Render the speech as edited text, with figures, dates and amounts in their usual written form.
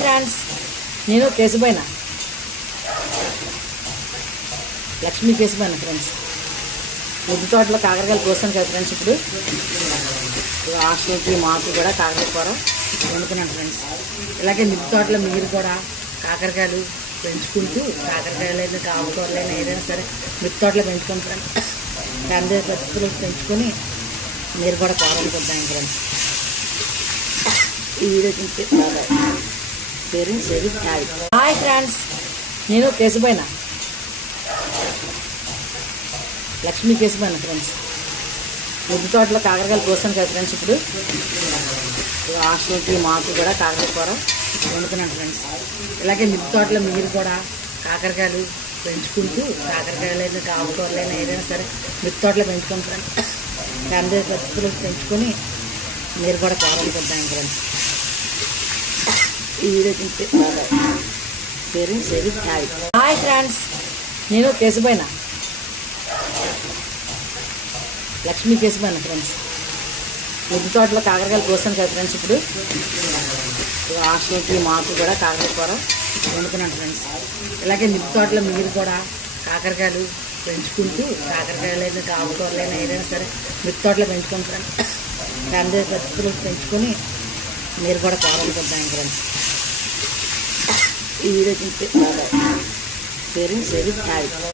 Friends, నేను కేశబైన Lakshmi కేశబైన friends. ముద్దు తోటలో కాకరకాయలు కోసాను కదా ఫ్రెండ్స్. ఇప్పుడు హాస్టల్కి మాకు కూడా కాకరకాయ కూర వండుకున్నాను ఫ్రెండ్స్. ఇలాగే మిద్దు తోటలో మీరు కూడా కాకరకాయలు పెంచుకుంటూ కాకరకాయలు అయితే ఆకుకూరలైనా ఏదైనా సరే మిద్దు తోటలో పెంచుకోండి ఫ్రెండ్స్. ఫ్యామిలీ పరిస్థితులు పెంచుకొని మీరు కూడా కూర వండుకుంటాను ఫ్రెండ్స్. ఈ వీడియో చూస్తే షేరింగ్ హాయ్ ఫ్రెండ్స్, నేను కేశబైన లక్ష్మీ కేశబైన ఫ్రెండ్స్. ముద్దు తోటలో కాకరకాయలు కోసాను కదా ఫ్రెండ్స్. ఇప్పుడు హాస్టల్కి మాకు కూడా కాకరకాయ కూర వండుకున్నాను ఫ్రెండ్స్. ఇలాగే మిద్దు తోటలో మీరు కూడా కాకరకాయలు పెంచుకుంటూ కాకరకాయలు అయితే ఆకుకూరలైనా ఏదైనా సరే మిద్దు తోటలో పెంచుకోండి ఫ్రెండ్స్. ఫ్యామిలీ పరిస్థితులు పెంచుకొని మీరు కూడా కూర వండుకుంటాను ఫ్రెండ్స్. ఈ వీడియో చూస్తే షేరింగ్ హాయ్ ఫ్రెండ్స్, నేను కేశబైన లక్ష్మీ కేశబైన ఫ్రెండ్స్. ముద్దు తోటలో కాకరకాయలు కోసాను కదా ఫ్రెండ్స్. ఇప్పుడు హాస్టల్కి మాకు కూడా కాకరకాయ కూర వండుకున్నాను ఫ్రెండ్స్. ఇలాగే మిద్దు తోటలో మీరు కూడా కాకరకాయలు పెంచుకుంటూ కాకరకాయలు అయితే ఆకుకూరలైనా ఏదైనా సరే మిద్దు తోటలో పెంచుకోండి ఫ్రెండ్స్. ఫ్యామిలీ పరిస్థితులు పెంచుకొని మీరు కూడా కూర వండుకుంటాను ఫ్రెండ్స్. ఈ వీడియో చూస్తే షేరింగ్ హాయ్.